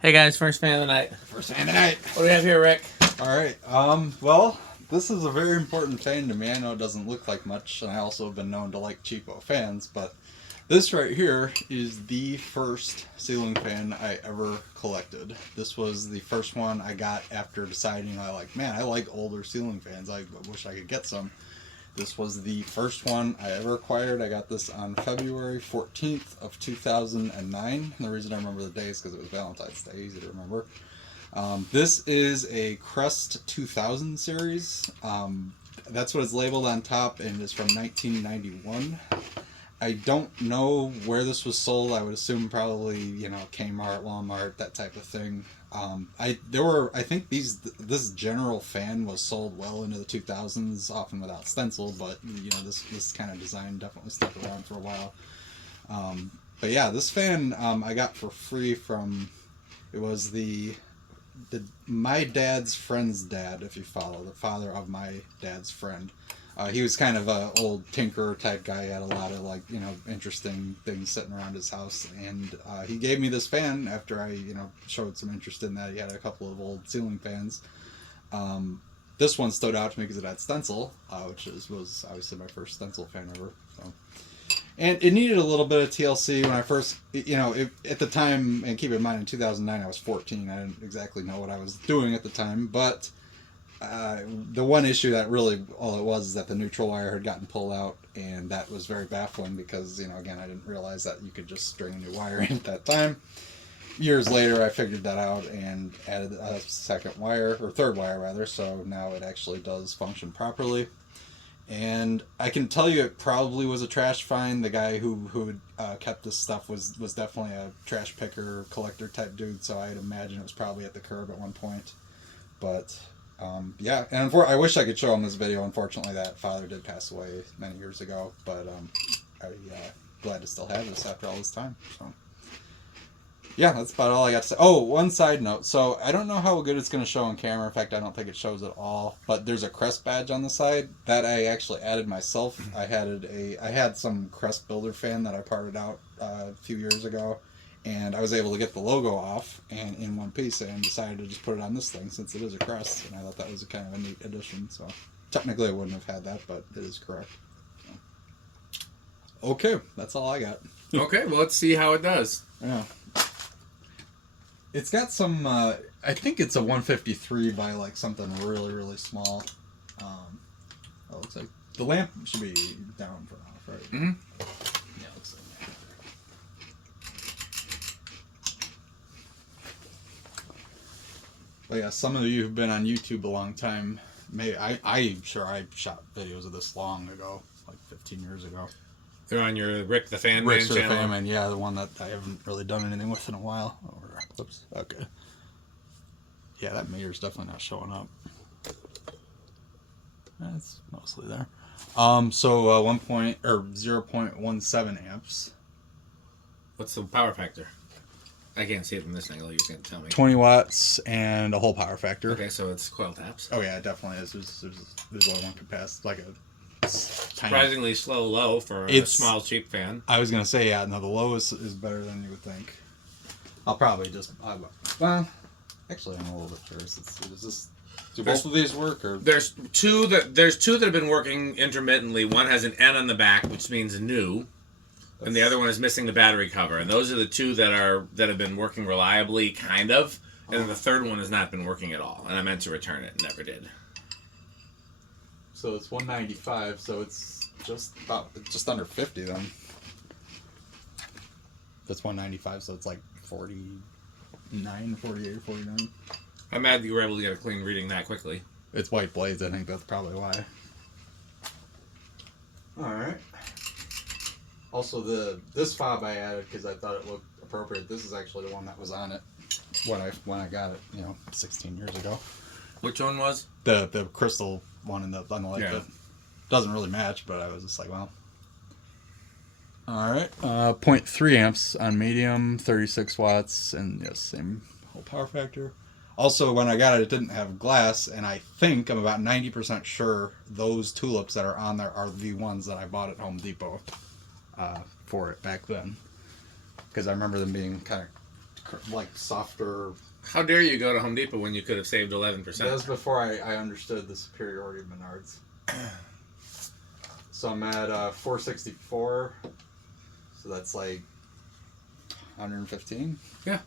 Hey guys, first fan of the night. First fan of the night. What do we have here, Rick? Alright, well, this is a very important fan to me. I know it doesn't look like much, and I also have been known to like cheapo fans, but this right here is the first ceiling fan I ever collected. This was the first one I got after deciding I like older ceiling fans. I wish I could get some. This was the first one I ever acquired. I got this on February 14th of 2009. And the reason I remember the day is because it was Valentine's Day, easy to remember. This is a Crest 2000 series. That's what it's labeled on top, and it's from 1991. I don't know where this was sold. I would assume probably, Kmart, Walmart, that type of thing. I think this general fan was sold well into the 2000s, often without stencil, but this kind of design definitely stuck around for a while. But yeah, this fan I got for free from, it was my dad's friend's dad, if you follow, the father of my dad's friend. He was kind of a old tinkerer type guy. He had a lot of interesting things sitting around his house, and he gave me this fan after I showed some interest in that. He had a couple of old ceiling fans. This one stood out to me because it had Stencil, which was obviously my first Stencil fan ever. So. And it needed a little bit of TLC when I first, at the time, and keep in mind in 2009 I was 14. I didn't exactly know what I was doing at the time, but the one issue that really all it was is that the neutral wire had gotten pulled out, and that was very baffling because, again, I didn't realize that you could just string a new wire in at that time. Years later, I figured that out and added a second wire, or third wire rather, so now it actually does function properly. And I can tell you it probably was a trash find. The guy who kept this stuff was definitely a trash picker, collector type dude, so I'd imagine it was probably at the curb at one point. But yeah, and I wish I could show him this video. Unfortunately, that father did pass away many years ago, but I'm glad to still have this after all this time. So yeah, that's about all I got to say. Oh, one side note. So I don't know how good it's going to show on camera. In fact, I don't think it shows at all. But there's a Crest badge on the side that I actually added myself. I had some Crest builder fan that I parted out a few years ago, and I was able to get the logo off and in one piece, and decided to just put it on this thing since it is a Crest, and I thought that was kind of a neat addition. So technically I wouldn't have had that, but it is correct. So. Okay, that's all I got. Okay, well, let's see how it does. Yeah. It's got some, I think it's a 153 by something really, really small. It looks like the lamp should be down for off, right? Mm-hmm. Yeah, it looks like that. But yeah, some of you who've been on YouTube a long time, I'm sure I shot videos of this long ago, like 15 years ago. They're on your Rick the Fan Rick Man the channel. Fan Man, yeah, the one that I haven't really done anything with in a while. Oops, okay. Yeah, that meter's definitely not showing up. That's mostly there. So 0.17 amps. What's the power factor? I can't see it from this angle. You're just going to tell me. 20 watts and a whole power factor. Okay, so it's coil taps. Oh yeah, it definitely is. There's only one capacity, like a tiny. Surprisingly slow low for a small cheap fan. I was gonna say, yeah, no, the low is better than you would think. I'll probably well, actually I'm a little bit curious. Do both of these work, or there's two that have been working intermittently. One has an N on the back, which means new, and the other one is missing the battery cover. And those are the two that have been working reliably, kind of. And then the third one has not been working at all. And I meant to return it, never did. So it's 195. So it's just under 50 then. That's 195. So it's like 49, 48, 49. I'm mad that you were able to get a clean reading that quickly. It's white blades. I think that's probably why. All right. Also, this fob I added because I thought it looked appropriate. This is actually the one that was on it when I got it, 16 years ago. Which one was? The crystal one on the light yeah. bit. Doesn't really match, but I was just like, well. All right. 0.3 amps on medium, 36 watts, and yes, same whole power factor. Also, when I got it, it didn't have glass, and I'm about 90% sure those tulips that are on there are the ones that I bought at Home Depot for it back then. Because I remember them being kind of like softer. How dare you go to Home Depot when you could have saved 11%? That was before I understood the superiority of Menards. So I'm at 464. So that's like 115. Yeah.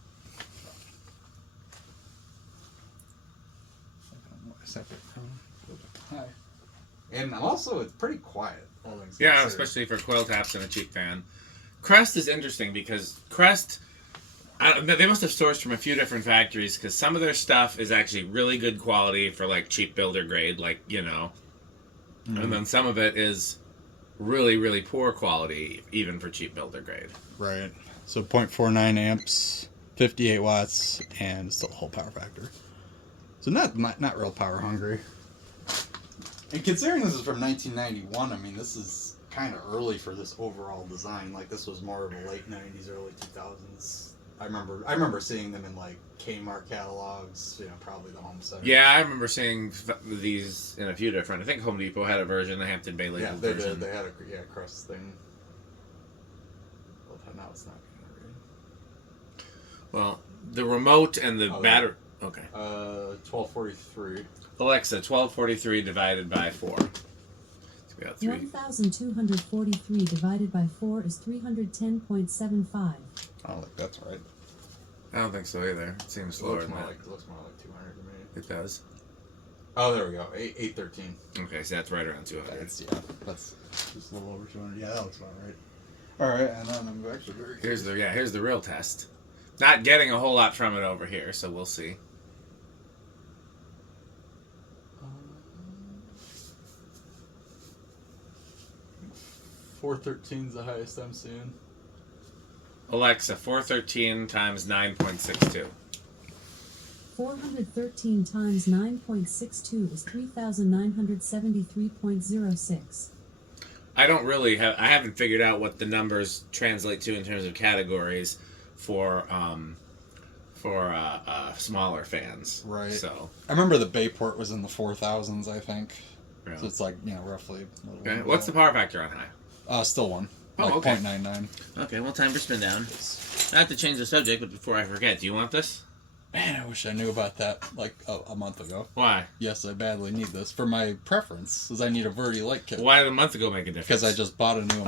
Hi. And also, it's pretty quiet. All things Yeah, considered. especially for coil taps and a cheap fan. Crest is interesting because Crest, they must have sourced from a few different factories because some of their stuff is actually really good quality for like cheap builder grade, like, you know. Mm-hmm. And then some of it is really, really poor quality, even for cheap builder grade. Right. So 0.49 amps, 58 watts, and still a whole power factor. So not real power hungry. And considering this is from 1991, I mean, this is kind of early for this overall design. Like, this was more of a late 90s, early 2000s. I remember seeing them in, like, Kmart catalogs, you know, probably the home center. Yeah, I remember seeing these in a few different. I think Home Depot had a version, the Hampton Bay label they version. did. They had a Crest thing. Well, now it's not going to read. Well, the remote and the battery... Okay. 1243. Alexa, 1243 divided by 4. So we got 3. 1,243 divided by 4 is 310.75. I don't think that's right. I don't think so either. It seems slower than that. It looks more like 200 to me. It does. Oh, there we go. 813. Okay, so that's right around 200. That's just a little over 200. Yeah, that looks about right. All right, and then I'm actually very Here's the real test. Not getting a whole lot from it over here, so we'll see. 413 is the highest I'm seeing. Alexa, 413 times 9.62. 413 times 9.62 is 3,973.06. I haven't figured out what the numbers translate to in terms of categories for smaller fans. Right. So I remember the Bayport was in the 4,000s, I think. Really? So it's like, you know, roughly. Okay. What's the power factor on high? Still 1. Oh, like okay. 0.99. Okay, well, time for spin down. I have to change the subject, but before I forget, do you want this? Man, I wish I knew about that like a month ago. Why? Yes, I badly need this for my preference, because I need a Verdi light kit. Why did a month ago make a difference? Because I just bought a new.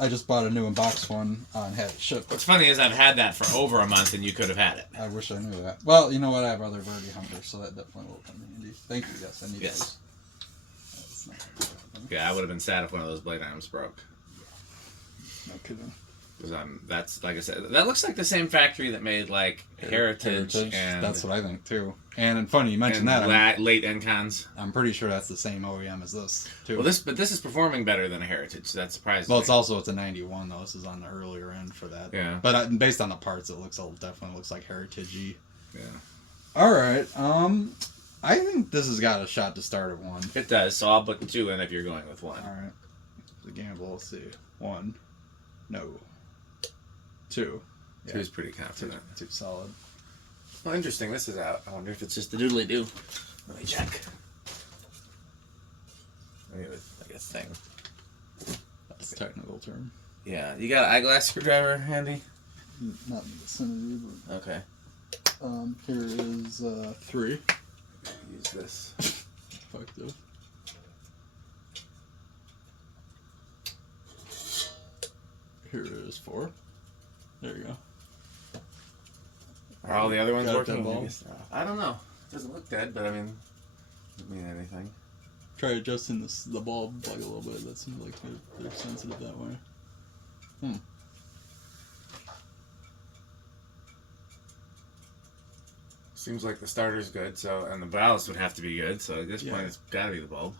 I just bought a new unboxed one and had it shipped. What's funny is I've had that for over a month, and you could have had it. I wish I knew that. Well, you know what? I have other Verdi hunters, so that definitely will come in handy. Thank you. Yes, I need those. That's not gonna happen. Yeah, I would have been sad if one of those blade arms broke. No kidding. Because that's like I said, that looks like the same factory that made like Heritage. And that's what I think too. And funny you mentioned that. Late Encons. I'm pretty sure that's the same OEM as this too. Well, this is performing better than a Heritage. So that's surprising. Well, it's a 91 though. This is on the earlier end for that. Yeah. But based on the parts, it definitely looks like Heritage-y. Yeah. All right. I think this has got a shot to start at 1. It does. So I'll put 2 in if you're going with 1. All right. The gamble. Let's see. 1. No. 2. 2 is pretty confident. 2 solid. Well, interesting. This is out. I wonder if it's just the doodly-doo. Let me check. Maybe like a thing. That's a technical term. Yeah. You got an eyeglass screwdriver handy? Not in the vicinity, but... Okay. Here is 3. Use this. Effective. Here is 4. There you go. Are all the other ones Got a working? dead bulb? I don't know. Doesn't look dead, but I mean, doesn't mean anything. Try adjusting the bulb plug a little bit. That seems like they're sensitive that way. Seems like the starter's good, and the ballast would have to be good, so at this point it's gotta be the bulb.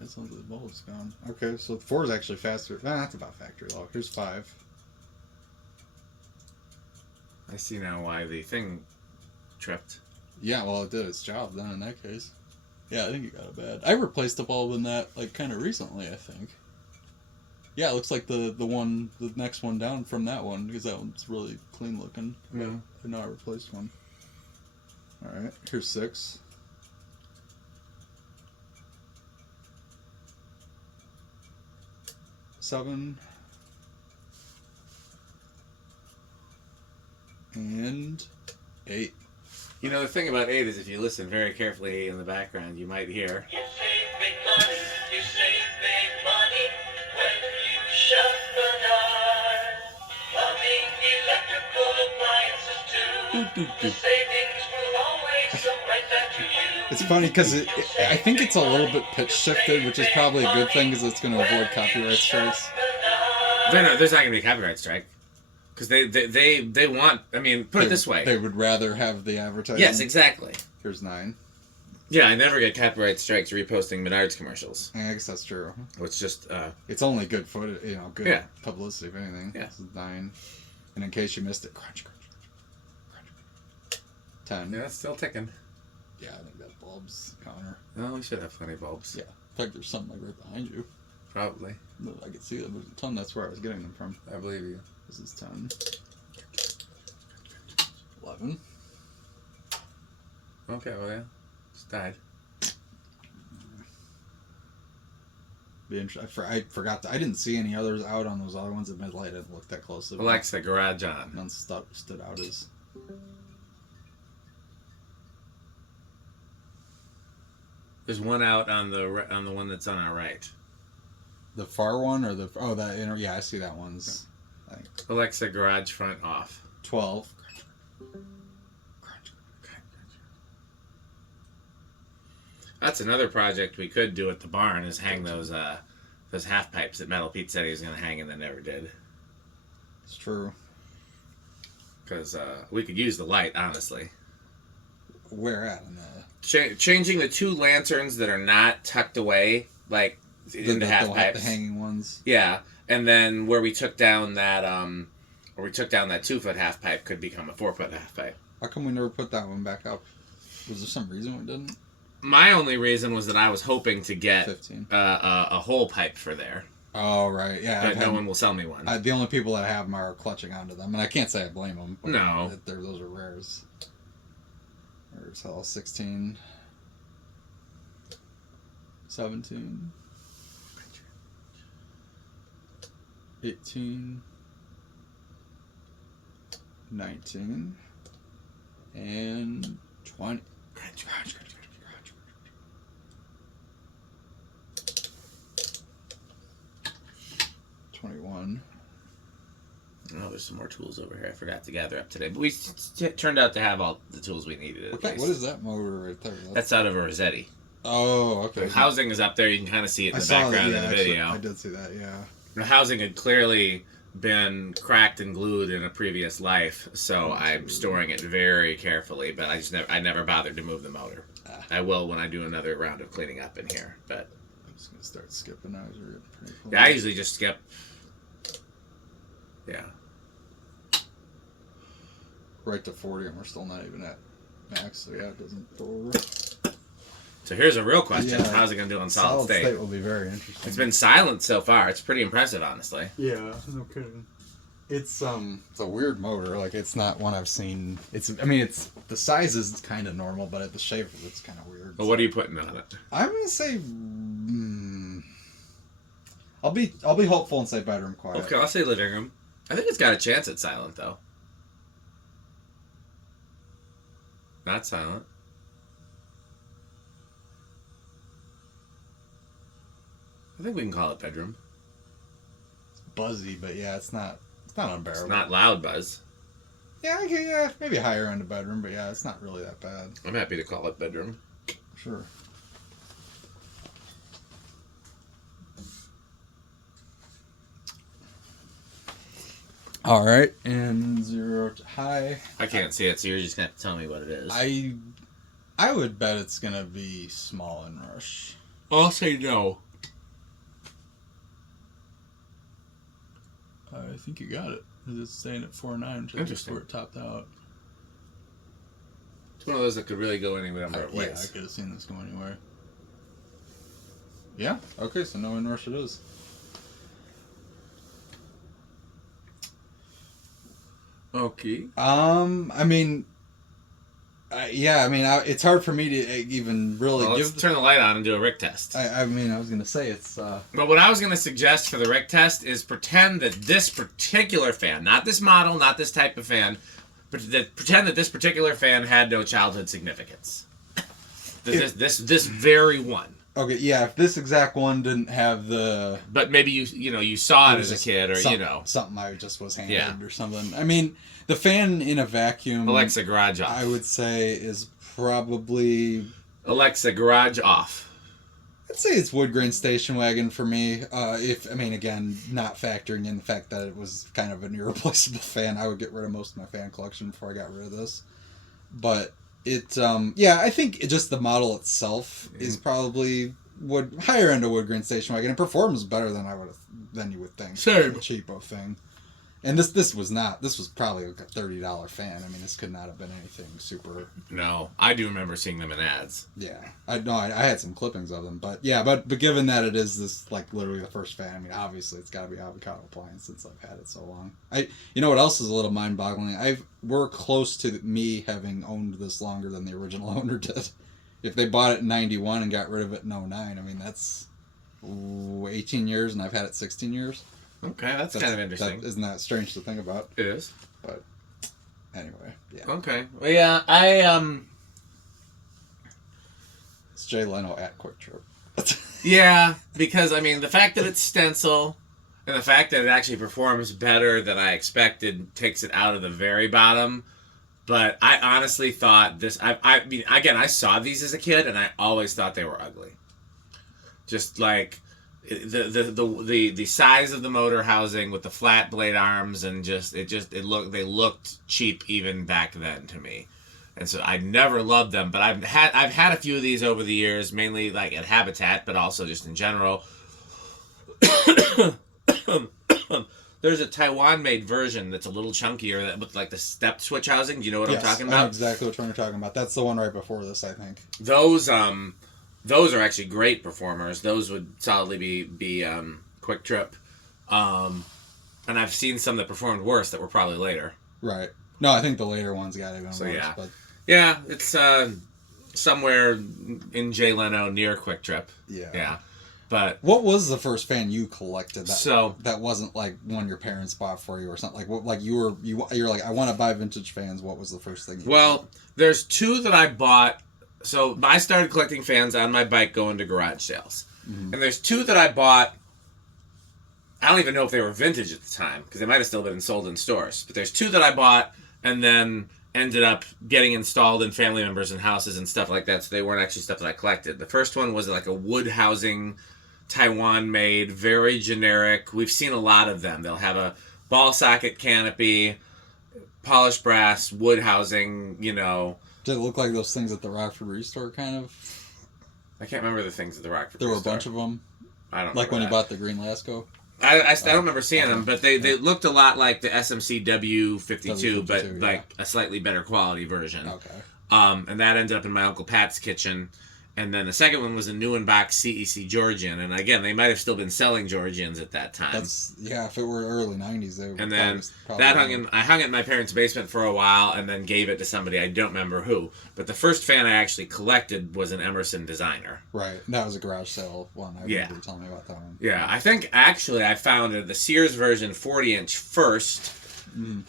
That sounds like the bulb's gone. Okay, so 4 is actually faster. Nah, that's about factory low. Here's 5. I see now why the thing tripped. Yeah, well, it did its job then in that case. Yeah, I think you got it bad. I replaced a bulb in that, like, kind of recently, I think. Yeah, it looks like the next one down from that one, because that one's really clean looking. Yeah. I know I replaced one. Alright, here's 6. And 8. You know, the thing about 8 is if you listen very carefully in the background, you might hear. You save big money, you save big money when you shop Menards. Plumbing, electrical appliances too. The savings will always come right back to you. It's funny because I think it's a little bit pitch shifted, which is probably a good thing because it's going to avoid copyright strikes. There's not going to be a copyright strike. Because they want, I mean, put it this way. They would rather have the advertising. Yes, exactly. Here's 9. Yeah, I never get copyright strikes reposting Menards commercials. I guess that's true. It's just, It's only good footage, good Yeah. publicity, if anything. Yeah. This is 9. And in case you missed it, crunch, crunch, crunch, crunch. 10. yeah, it's still ticking. Yeah, I think that bulb's counter. Oh, we should have plenty of bulbs. Yeah. In fact, there's something like right behind you. Probably. I can see that there's a ton. That's where I was getting them from. I believe you. This is 10. 11. Okay, well, yeah. Just died. I forgot that. I didn't see any others out on those other ones at Midlight. I didn't look that closely. Alexa, garage on. None stood out as. There's one out on the one that's on our right. The far one or the that inner? Yeah, I see that one's. I think Alexa, garage front off. 12. That's another project we could do at the barn is hang those half pipes that Metal Pete said he was going to hang and then never did. It's true. Because we could use the light, honestly. Where at? In the Changing the 2 lanterns that are not tucked away, like into half pipes. The hanging ones. Yeah, and then where we took down that 2-foot half pipe could become a 4-foot half pipe. How come we never put that one back up? Was there some reason we didn't? My only reason was that I was hoping to get 15. a whole pipe for there. Oh, right. Yeah. But no one will sell me one. The only people that have them are clutching onto them. And I can't say I blame them. But No. Those are rares. There's hell 16. 17. 18. 19. And 20. 21. Oh, there's some more tools over here I forgot to gather up today. But we turned out to have all the tools we needed. What is that motor right there? That's out of a Rossetti. Oh, okay. The housing is up there. You can kind of see it in the background in the video. I did see that, yeah. The housing had clearly been cracked and glued in a previous life, so I'm storing it very carefully, but I never bothered to move the motor. I will when I do another round of cleaning up in here, but... I'm just going to start skipping now. Pretty cool. Yeah, I usually just skip... Yeah. Right to 40, and we're still not even at max, so yeah, it doesn't go over. So here's a real question. Yeah. How's it going to do on solid state? Will be very interesting. It's been silent so far. It's pretty impressive, honestly. Yeah, no kidding. It's a weird motor. Like, it's not one I've seen. It's the size is kind of normal, but at the shape of it's kind of weird. Well, what are you putting on it? I'm gonna say, I'll be hopeful and say bedroom quiet. Okay, I'll say living room. I think it's got a chance at silent, though. Not silent. I think we can call it bedroom. It's buzzy, but yeah, it's not unbearable. It's not loud buzz. Yeah, okay, yeah, maybe higher end of bedroom, but yeah, it's not really that bad. I'm happy to call it bedroom. Sure. All right, and 0 to high. I can't see it, so you're just gonna have to tell me what it is. I would bet it's gonna be small and rush. I'll say no. I think you got it. It's staying at 4.9, which Interesting. where it topped out. It's one of those that could really go any number of Yeah, I ways. could have seen this go anywhere. Yeah. Okay, so no inrush it is. Okay. It's hard for me to even really Well, let's turn the light on and do a Rick test. I was gonna say it's. But what I was going to suggest for the Rick test is pretend that this particular fan, not this model, not this type of fan, pretend that this particular fan had no childhood significance. This very one. Okay, yeah, if this exact one didn't have the... But maybe you saw it as a kid, or something I just was handed or something. I mean, the fan in a vacuum... Alexa, garage off. I would say is probably... Alexa, garage off. I'd say it's wood grain station wagon for me. Again, not factoring in the fact that it was kind of an irreplaceable fan. I would get rid of most of my fan collection before I got rid of this. But... I think just the model itself is probably higher end of wood grain station wagon. It performs better than you would think. Same. A cheapo thing. And this was probably like a $30 fan. I mean, this could not have been anything super. No, I do remember seeing them in ads. Yeah, I had some clippings of them, but given that it is this like literally the first fan, I mean, obviously it's got to be Avocado Appliance since I've had it so long. You know what else is a little mind boggling? We're close to me having owned this longer than the original owner did. If they bought it in '91 and got rid of it in '09, I mean that's 18 years, and I've had it 16 years. Okay, that's kind of interesting. Isn't that strange to think about? It is. But anyway, yeah. Okay. Well, yeah, It's Jay Leno at Quick Trip. Yeah, because I mean the fact that it's Stencil and the fact that it actually performs better than I expected takes it out of the very bottom. But I honestly thought this. I mean, again, I saw these as a kid, and I always thought they were ugly. Just like. The size of the motor housing with the flat blade arms and they looked cheap even back then to me, and so I never loved them. But I've had a few of these over the years, mainly like at Habitat, but also just in general. There's a Taiwan-made version that's a little chunkier with like the step switch housing. Do you know what I'm talking about? I know exactly which one you're talking about. That's the one right before this, I think. Those are actually great performers. Those would solidly be Quick Trip. And I've seen some that performed worse that were probably later. Right. No, I think the later ones got even worse. Yeah. But... Yeah, it's somewhere in Jay Leno near Quick Trip. Yeah. Yeah. But what was the first fan you collected that wasn't like one your parents bought for you or something? Like you're like, I want to buy vintage fans. What was the first thing you bought? There's two that I bought. So I started collecting fans on my bike going to garage sales. Mm-hmm. And there's two that I bought. I don't even know if they were vintage at the time because they might have still been sold in stores. But there's two that I bought and then ended up getting installed in family members and houses and stuff like that. So they weren't actually stuff that I collected. The first one was like a wood housing, Taiwan-made, very generic. We've seen a lot of them. They'll have a ball socket canopy, polished brass, wood housing, Did it look like those things at the Rockford Restore, kind of? I can't remember the things at the Rockford There Restore. Were a bunch of them? I don't like when that. You bought the green Lasco? I don't remember seeing them, but they looked a lot like the SMC W52, but like a slightly better quality version. Okay. And that ended up in my Uncle Pat's kitchen. And then the second one was a new box CEC Georgian. And again, they might have still been selling Georgians at that time. If it were early 90s, they would. And then I hung it in my parents' basement for a while and then gave it to somebody, I don't remember who. But the first fan I actually collected was an Emerson Designer. Right. That was a garage sale one. I remember you telling me about that one. Yeah. I think actually I found the Sears version 40-inch first. Mm.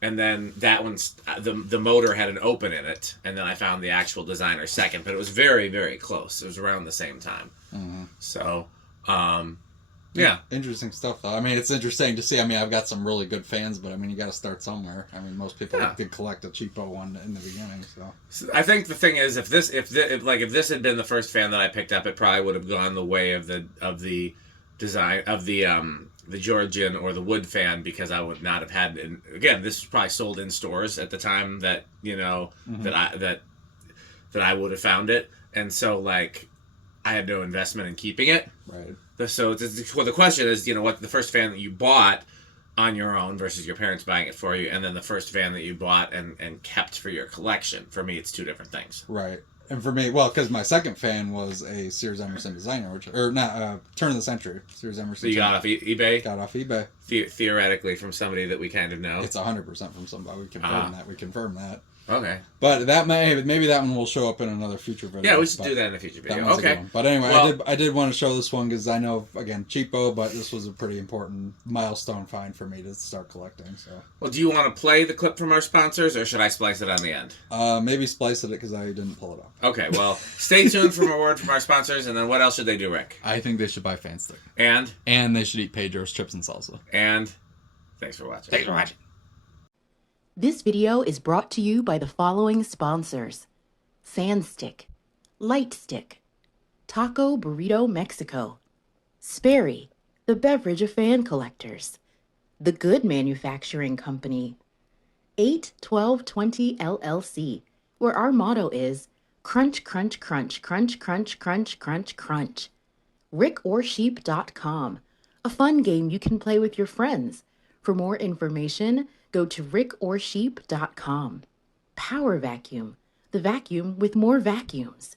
And then that one's the motor had an open in it, and then I found the actual Designer second, but it was very, very close. It was around the same time. Mm-hmm. So, yeah. Interesting stuff, though. I mean, it's interesting to see. I mean, I've got some really good fans, but I mean, you got to start somewhere. I mean, most people did collect a cheapo one in the beginning. So I think the thing is, if this had been the first fan that I picked up, it probably would have gone the way of the design of the Georgian or the wood fan, because I would not have had. And again, this was probably sold in stores at the time that mm-hmm. that I would have found it, and so like I had no investment in keeping it. Right. So the question is, what the first fan that you bought on your own versus your parents buying it for you, and then the first fan that you bought and kept for your collection. For me, it's two different things. Right. And for me, well, because my second fan was a Sears Emerson designer, or not, turn of the century Sears Emerson. So you got off eBay? Got off eBay. Theoretically, from somebody that we kind of know. It's 100% from somebody. We confirm that. Okay. But maybe that one will show up in another future video. Yeah, we should do that in a future video. Okay. But anyway, Well, I did want to show this one because I know, again, cheapo, but this was a pretty important milestone find for me to start collecting. So. Well, do you want to play the clip from our sponsors, or should I splice it on the end? Maybe splice it because I didn't pull it up. Okay, well, stay tuned for more word from our sponsors, and then what else should they do, Rick? I think they should buy Fan Stick. And they should eat Pedro's chips and salsa. And thanks for watching. Thanks for watching. This video is brought to you by the following sponsors: Sand Stick, Light Stick, Taco Burrito Mexico, Sperry, the beverage of fan collectors, The Good Manufacturing Company, 81220 LLC, where our motto is crunch, crunch, crunch, crunch, crunch, crunch, crunch, crunch. RickOrSheep.com, a fun game you can play with your friends. For more information, go to RickOrSheep.com. Power Vacuum, the vacuum with more vacuums.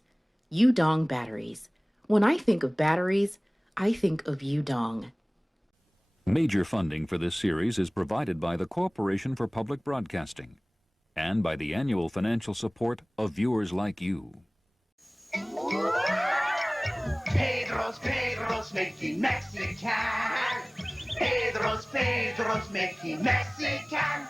Udong Batteries. When I think of batteries, I think of Udong. Major funding for this series is provided by the Corporation for Public Broadcasting and by the annual financial support of viewers like you. Pedro's making Mexican. Pedro's making Mexican.